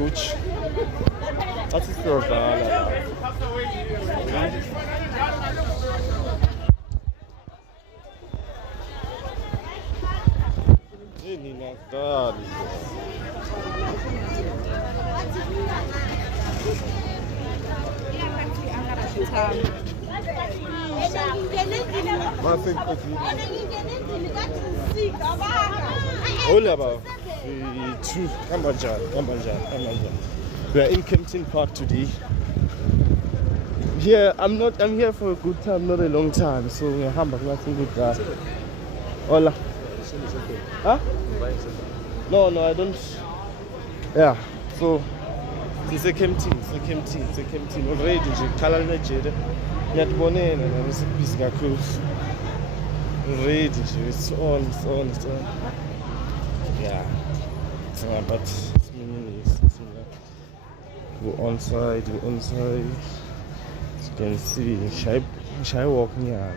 Gucci. What is your dollar? Really not bad. We are in Kempton Park today. Here, I'm here for a good time, not a long time. So we're nothing good guy. Hola. Huh? No, I don't. Yeah. So it's a Kempton. Already, Kalal Nigeria. Yet Bonen and I was a piece of cruise. Already, it's on. Yeah. But we're on side. As you can see, shy walk near.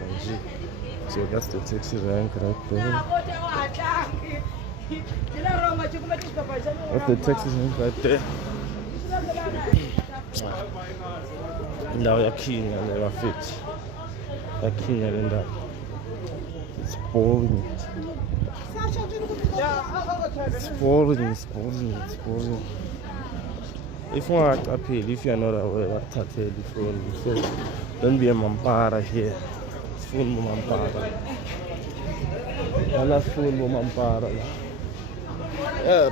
So that's the taxi rank right there. That's the taxi rank right there. Now you're keen and never fit. You're keen and that. It's boring. It's boring. If you are appeal, if you are not aware of that, so don't be a mampara here. It's full mampara. I'm not full mampara. Yeah.